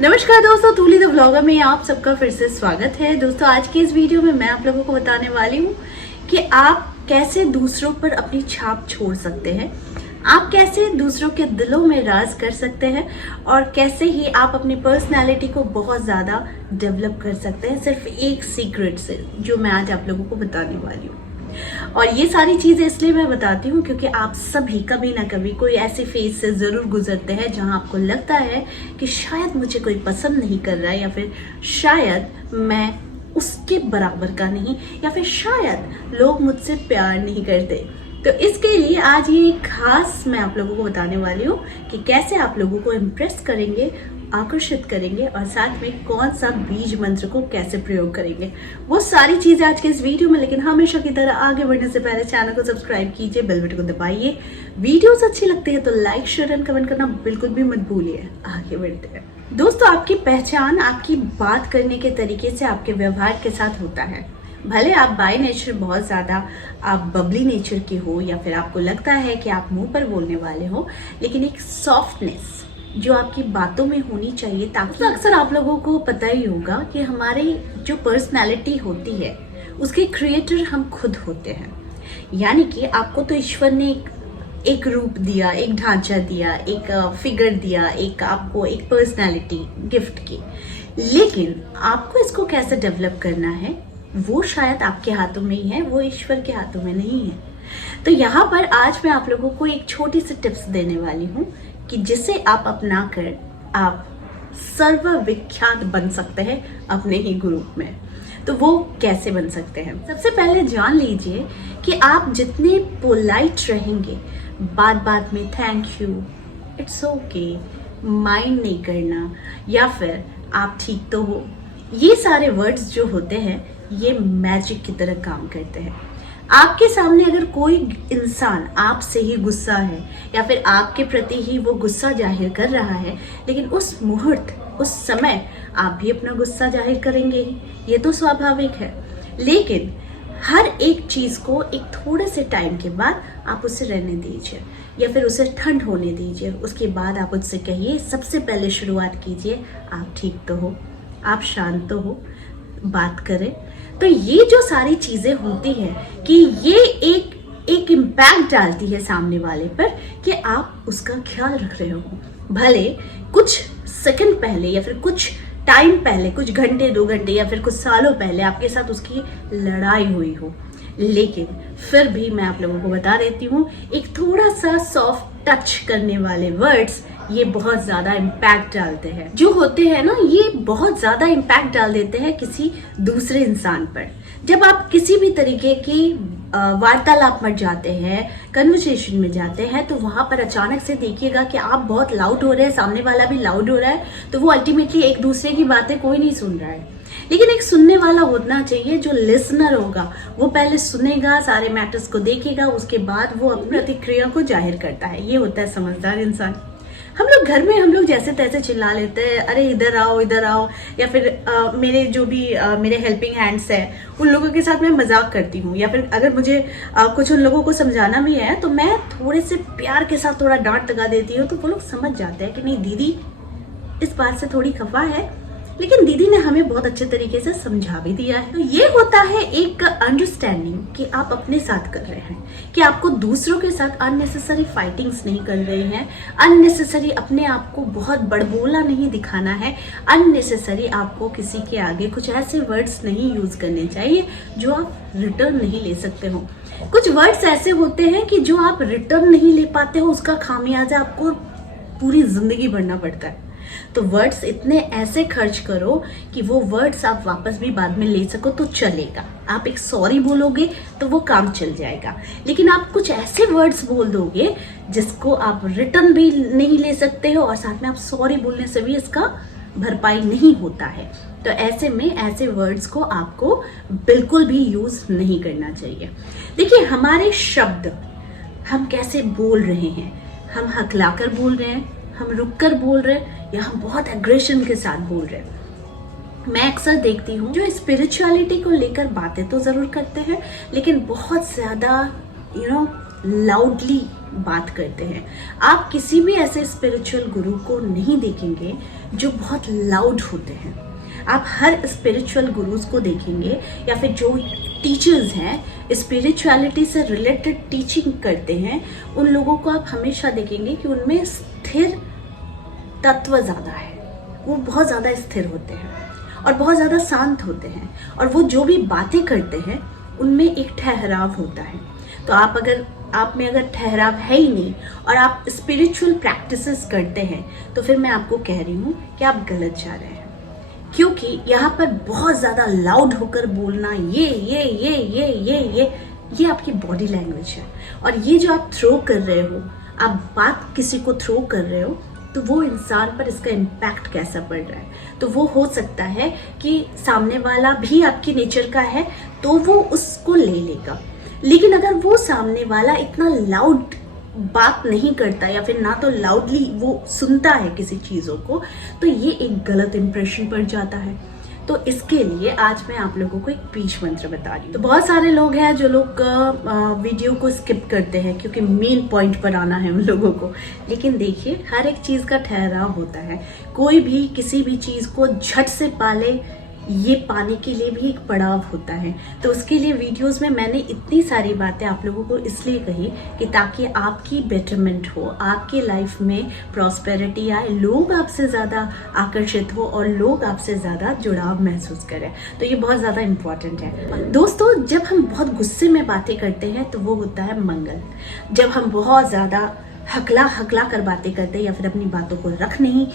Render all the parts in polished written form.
नमस्कार दोस्तों, तूली the vlogger में आप सबका फिर से स्वागत है। दोस्तों आज की इस वीडियो में मैं आप लोगों को बताने वाली हूँ कि आप कैसे दूसरों पर अपनी छाप छोड़ सकते हैं, आप कैसे दूसरों के दिलों में राज कर सकते हैं और कैसे ही आप अपनी पर्सनालिटी को बहुत ज़्यादा डेवलप कर सकते हैं सिर्फ एक सीक्रेट से, जो मैं आज आप लोगों को बताने वाली हूँ। और ये सारी चीजें इसलिए मैं बताती हूँ क्योंकि आप सभी कभी ना कभी कोई ऐसे फेज से जरूर गुजरते हैं जहां आपको लगता है कि शायद मुझे कोई पसंद नहीं कर रहा है, या फिर शायद मैं उसके बराबर का नहीं, या फिर शायद लोग मुझसे प्यार नहीं करते। तो इसके लिए आज ये खास मैं आप लोगों को बताने वाली हूँ कि कैसे आप लोगों को इम्प्रेस करेंगे, आकर्षित करेंगे और साथ में कौन सा बीज मंत्र को कैसे प्रयोग करेंगे, वो सारी चीजें आज के इस वीडियो में। लेकिन हमेशा की तरह आगे बढ़ने से पहले चैनल को सब्सक्राइब कीजिए, बेल बटन को दबाइए। वीडियोस अच्छी लगती है तो लाइक, शेयर एंड कमेंट करना बिल्कुल भी मत भूलिए। आगे बढ़ते हैं दोस्तों। आपकी पहचान आपकी बात करने के तरीके से, आपके व्यवहार के साथ होता है। भले आप बाय नेचर बहुत ज्यादा आप बबली नेचर के हो, या फिर आपको लगता है कि आप मुंह पर बोलने वाले हो, लेकिन एक सॉफ्टनेस जो आपकी बातों में होनी चाहिए, ताकि अक्सर आप लोगों को पता ही होगा कि हमारी जो पर्सनालिटी होती है उसके क्रिएटर हम खुद होते हैं। यानी कि आपको तो ईश्वर ने एक रूप दिया, एक ढांचा दिया, एक फिगर दिया, एक आपको एक पर्सनालिटी गिफ्ट की, लेकिन आपको इसको कैसे डेवलप करना है वो शायद आपके हाथों में ही है, वो ईश्वर के हाथों में नहीं है। तो यहाँ पर आज मैं आप लोगों को एक छोटी सी टिप्स देने वाली हूँ कि जिसे आप अपना कर आप सर्वविख्यात बन सकते हैं अपने ही ग्रुप में। तो वो कैसे बन सकते हैं, सबसे पहले जान लीजिए कि आप जितने पोलाइट रहेंगे, बात बात में thank you, it's okay, mind नहीं करना, या फिर आप ठीक तो हो, ये सारे वर्ड्स जो होते हैं ये मैजिक की तरह काम करते हैं। आपके सामने अगर कोई इंसान आपसे ही गुस्सा है, या फिर आपके प्रति ही वो गुस्सा जाहिर कर रहा है, लेकिन उस मुहूर्त, उस समय आप भी अपना गुस्सा जाहिर करेंगे ही, ये तो स्वाभाविक है। लेकिन हर एक चीज को एक थोड़े से टाइम के बाद आप उसे रहने दीजिए, या फिर उसे ठंड होने दीजिए। उसके बाद आप उससे कहिए, सबसे पहले शुरुआत कीजिए, आप ठीक तो हो, आप शांत तो हो, बात करें। तो ये जो सारी चीजें होती हैं कि ये एक इम्पैक्ट डालती है सामने वाले पर कि आप उसका ख्याल रख रहे हो। भले कुछ सेकंड पहले, या फिर कुछ टाइम पहले, कुछ घंटे, 2 घंटे, या फिर कुछ सालों पहले आपके साथ उसकी लड़ाई हुई हो, लेकिन फिर भी मैं आप लोगों को बता देती हूँ, एक थोड़ा सा सॉफ्ट टच करने वाले वर्ड्स ये बहुत ज्यादा इम्पैक्ट डालते हैं। जो होते हैं ना, ये बहुत ज्यादा इम्पैक्ट डाल देते हैं किसी दूसरे इंसान पर। जब आप किसी भी तरीके की वार्तालाप में जाते हैं, कन्वर्सेशन में जाते हैं, तो वहां पर अचानक से देखिएगा कि आप बहुत लाउड हो रहे हैं, सामने वाला भी लाउड हो रहा है, तो वो अल्टीमेटली एक दूसरे की बातें कोई नहीं सुन रहा है। लेकिन एक सुनने वाला होना चाहिए, जो लिसनर होगा वो पहले सुनेगा, सारे मैटर्स को देखेगा, उसके बाद वो अपनी प्रतिक्रिया को जाहिर करता है। ये होता है समझदार इंसान। हम लोग घर में हम लोग जैसे तैसे चिल्ला लेते हैं, अरे इधर आओ, इधर आओ, या फिर मेरे जो भी मेरे हेल्पिंग हैंड्स हैं उन लोगों के साथ मैं मजाक करती हूँ, या फिर अगर मुझे कुछ उन लोगों को समझाना भी है तो मैं थोड़े से प्यार के साथ थोड़ा डांट लगा देती हूँ, तो वो लोग समझ जाते हैं कि नहीं, दीदी इस बात से थोड़ी खफा है, लेकिन दीदी ने हमें बहुत अच्छे तरीके से समझा भी दिया है। तो ये होता है एक अंडरस्टैंडिंग कि आप अपने साथ कर रहे हैं, कि आपको दूसरों के साथ अननेसेसरी फाइटिंग्स नहीं कर रहे हैं, अननेसेसरी अपने आप को बहुत बड़बोला नहीं दिखाना है, अननेसेसरी आपको किसी के आगे कुछ ऐसे वर्ड्स नहीं यूज करने चाहिए जो आप रिटर्न नहीं ले सकते हो। कुछ वर्ड्स ऐसे होते हैं कि जो आप रिटर्न नहीं ले पाते हो, उसका खामियाजा आपको पूरी जिंदगी भरना पड़ता है। तो वर्ड्स इतने ऐसे खर्च करो कि वो वर्ड्स आप वापस भी बाद में ले सको तो चलेगा। आप एक सॉरी बोलोगे तो वो काम चल जाएगा, लेकिन आप कुछ ऐसे वर्ड्स बोल दोगे जिसको आप रिटर्न भी नहीं ले सकते हो, और साथ में आप सॉरी बोलने से भी इसका भरपाई नहीं होता है। तो ऐसे में ऐसे वर्ड्स को आपको बिल्कुल भी यूज नहीं करना चाहिए। देखिए, हमारे शब्द हम कैसे बोल रहे हैं, हम हकलाकर बोल रहे हैं, हम रुककर बोल रहे हैं, या हम बहुत एग्रेशन के साथ बोल रहे हैं। मैं अक्सर देखती हूँ जो स्पिरिचुअलिटी को लेकर बातें तो जरूर करते हैं, लेकिन बहुत ज्यादा लाउडली बात करते हैं। आप किसी भी ऐसे स्पिरिचुअल गुरु को नहीं देखेंगे जो बहुत लाउड होते हैं। आप हर स्पिरिचुअल गुरुज को देखेंगे या फिर जो टीचर्स हैं स्पिरिचुअलिटी से रिलेटेड टीचिंग करते हैं, उन लोगों को आप हमेशा देखेंगे कि उनमें स्थिर तत्व ज़्यादा है। वो बहुत ज़्यादा स्थिर होते हैं और बहुत ज़्यादा शांत होते हैं, और वो जो भी बातें करते हैं उनमें एक ठहराव होता है। तो आप में अगर ठहराव है ही नहीं और आप स्पिरिचुअल प्रैक्टिसेस करते हैं, तो फिर मैं आपको कह रही हूँ कि आप गलत जा रहे हैं। क्योंकि यहाँ पर बहुत ज़्यादा लाउड होकर बोलना, ये आपकी बॉडी लैंग्वेज है। और ये जो आप थ्रो कर रहे हो, आप बात किसी को थ्रो कर रहे हो, तो वो इंसान पर इसका इम्पैक्ट कैसा पड़ रहा है। तो वो हो सकता है कि सामने वाला भी आपके नेचर का है तो वो उसको ले लेगा, लेकिन अगर वो सामने वाला इतना लाउड बात नहीं करता या फिर ना तो लाउडली वो सुनता है किसी चीज़ों को, तो ये एक गलत इंप्रेशन पड़ जाता है। तो इसके लिए आज मैं आप लोगों को एक बीज मंत्र बता रही हूँ। तो बहुत सारे लोग हैं जो लोग वीडियो को स्किप करते हैं क्योंकि मेन पॉइंट पर आना है उन लोगों को। लेकिन देखिए, हर एक चीज़ का ठहराव होता है। कोई भी किसी भी चीज़ को झट से पाले, ये पाने के लिए भी एक पड़ाव होता है। तो उसके लिए वीडियोस में मैंने इतनी सारी बातें आप लोगों को इसलिए कही कि ताकि आपकी बेटरमेंट हो, आपकी लाइफ में प्रॉस्पेरिटी आए, लोग आपसे ज़्यादा आकर्षित हो और लोग आपसे ज़्यादा जुड़ाव महसूस करें। तो ये बहुत ज़्यादा इम्पॉर्टेंट है। दोस्तों, जब हम बहुत गुस्से में बातें करते हैं तो वो होता है मंगल। जब हम बहुत ज़्यादा हकला कर बातें करते हैं या फिर अपनी बातों को रख नहीं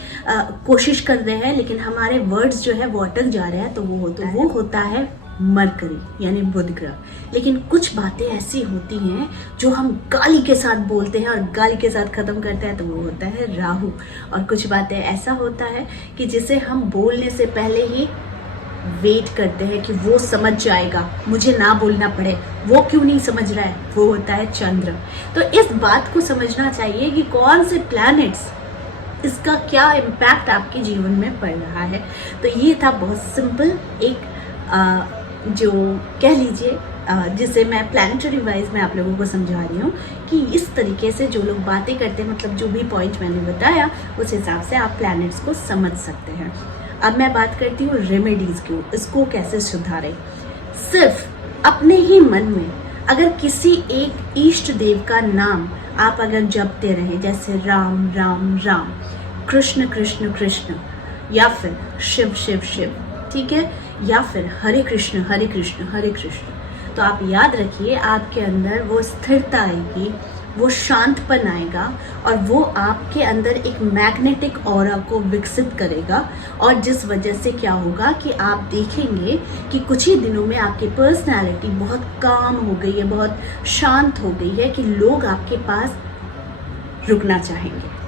कोशिश कर रहे हैं, लेकिन हमारे वर्ड्स जो है वो अटक जा रहे हैं, तो वो होता है मरकरी यानी बुध ग्रह। लेकिन कुछ बातें ऐसी होती हैं जो हम गाली के साथ बोलते हैं और गाली के साथ ख़त्म करते हैं, तो वो होता है राहु। और कुछ बातें ऐसा होता है कि जिसे हम बोलने से पहले ही वेट करते हैं कि वो समझ जाएगा, मुझे ना बोलना पड़े, वो क्यों नहीं समझ रहा है, वो होता है चंद्र। तो इस बात को समझना चाहिए कि कौन से प्लैनेट्स, इसका क्या इम्पैक्ट आपके जीवन में पड़ रहा है। तो ये था बहुत सिंपल एक जो कह लीजिए जिसे मैं प्लानिटरी वाइज में आप लोगों को समझा रही हूँ कि इस तरीके से जो लोग बातें करते हैं, मतलब जो भी पॉइंट मैंने बताया उस हिसाब से आप प्लैनेट्स को समझ सकते हैं। अब मैं बात करती हूँ रेमेडीज की, इसको कैसे सुधारें। सिर्फ अपने ही मन में अगर किसी एक इष्ट देव का नाम आप अगर जपते रहें, जैसे राम राम राम, कृष्ण कृष्ण कृष्ण, या फिर शिव शिव शिव, ठीक है, या फिर हरे कृष्ण हरे कृष्ण हरे कृष्ण, तो आप याद रखिए आपके अंदर वो स्थिरता आएगी, वो शांतपन आएगा और वो आपके अंदर एक मैग्नेटिक ऑरा को विकसित करेगा। और जिस वजह से क्या होगा कि आप देखेंगे कि कुछ ही दिनों में आपकी पर्सनैलिटी बहुत काम हो गई है, बहुत शांत हो गई है कि लोग आपके पास रुकना चाहेंगे।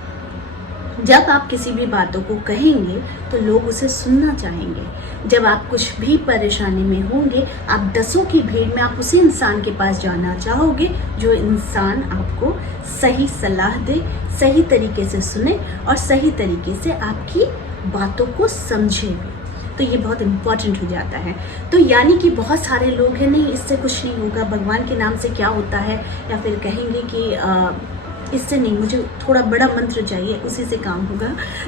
जब आप किसी भी बातों को कहेंगे तो लोग उसे सुनना चाहेंगे। जब आप कुछ भी परेशानी में होंगे, आप दसों की भीड़ में आप उसी इंसान के पास जाना चाहोगे जो इंसान आपको सही सलाह दे, सही तरीके से सुने और सही तरीके से आपकी बातों को समझे भी। तो ये बहुत इम्पॉर्टेंट हो जाता है। तो यानी कि बहुत सारे लोग हैं, नहीं इससे कुछ नहीं होगा, भगवान के नाम से क्या होता है, या फिर कहेंगे कि इससे नहीं, मुझे थोड़ा बड़ा मंत्र चाहिए, उसी से काम होगा।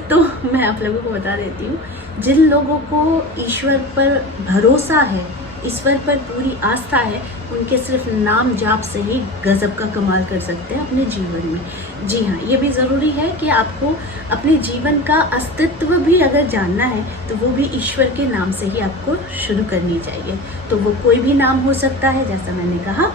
तो मैं आप लोगों को बता देती हूँ, जिन लोगों को ईश्वर पर भरोसा है, ईश्वर पर पूरी आस्था है, उनके सिर्फ नाम जाप से ही गजब का कमाल कर सकते हैं अपने जीवन में। जी हाँ, ये भी ज़रूरी है कि आपको अपने जीवन का अस्तित्व भी अगर जानना है तो वो भी ईश्वर के नाम से ही आपको शुरू करनी चाहिए। तो वो कोई भी नाम हो सकता है, जैसा मैंने कहा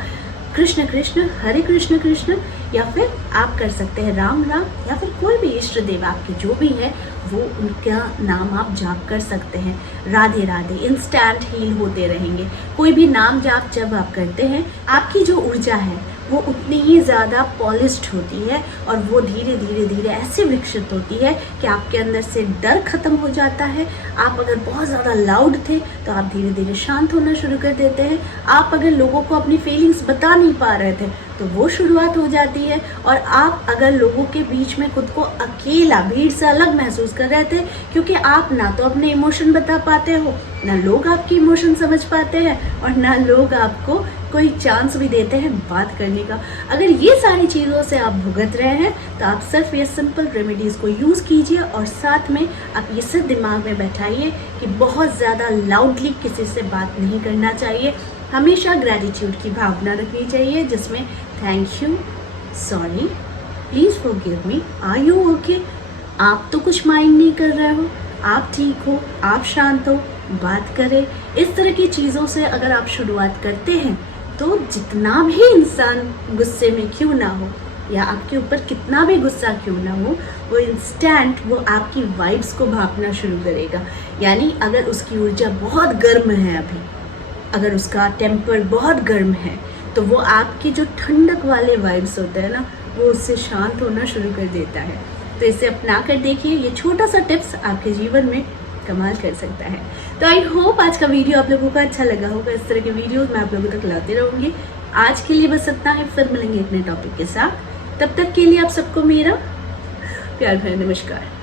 कृष्ण कृष्ण हरे कृष्ण कृष्ण, या फिर आप कर सकते हैं राम राम, या फिर कोई भी इष्ट देव आपके जो भी है वो उनका नाम आप जाप कर सकते हैं। राधे राधे इंस्टेंट हील होते रहेंगे। कोई भी नाम जाप जब आप करते हैं, आपकी जो ऊर्जा है वो उतनी ही ज़्यादा पॉलिश्ड होती है और वो धीरे धीरे धीरे ऐसे विकसित होती है कि आपके अंदर से डर खत्म हो जाता है। आप अगर बहुत ज़्यादा लाउड थे तो आप धीरे धीरे शांत होना शुरू कर देते हैं। आप अगर लोगों को अपनी फीलिंग्स बता नहीं पा रहे थे तो वो शुरुआत हो जाती है। और आप अगर लोगों के बीच में खुद को अकेला, भीड़ से अलग महसूस कर रहे थे, क्योंकि आप ना तो अपने इमोशन बता पाते हो, ना लोग आपकी इमोशन समझ पाते हैं और ना लोग आपको कोई चांस भी देते हैं बात करने का। अगर ये सारी चीज़ों से आप भुगत रहे हैं तो आप सिर्फ ये सिंपल रेमेडीज़ को यूज़ कीजिए और साथ में आप ये सिर्फ दिमाग में बैठाइए कि बहुत ज़्यादा लाउडली किसी से बात नहीं करना चाहिए। हमेशा ग्रैटिट्यूड की भावना रखनी चाहिए, जिसमें thank you, sorry, please forgive me, are you okay, आप तो कुछ माइंड नहीं कर रहे हो, आप ठीक हो, आप शांत हो, बात करें। इस तरह की चीज़ों से अगर आप शुरुआत करते हैं तो जितना भी इंसान गुस्से में क्यों ना हो या आपके ऊपर कितना भी गुस्सा क्यों ना हो, वो इंस्टेंट वो आपकी वाइब्स को भांपना शुरू करेगा। यानी अगर उसकी ऊर्जा बहुत गर्म है अभी, अगर उसका टेम्पर बहुत गर्म है, तो वो आपके जो ठंडक वाले वाइब्स होते हैं ना, वो उससे शांत होना शुरू कर देता है। तो इसे अपना कर देखिए, ये छोटा सा टिप्स आपके जीवन में कमाल कर सकता है। तो आई होप आज का वीडियो आप लोगों को अच्छा लगा होगा। इस तरह के वीडियोस मैं आप लोगों तक लाती रहूँगी। आज के लिए बस इतना है, फिर मिलेंगे एक नए टॉपिक के साथ। तब तक के लिए आप सबको मेरा प्यार भरा नमस्कार।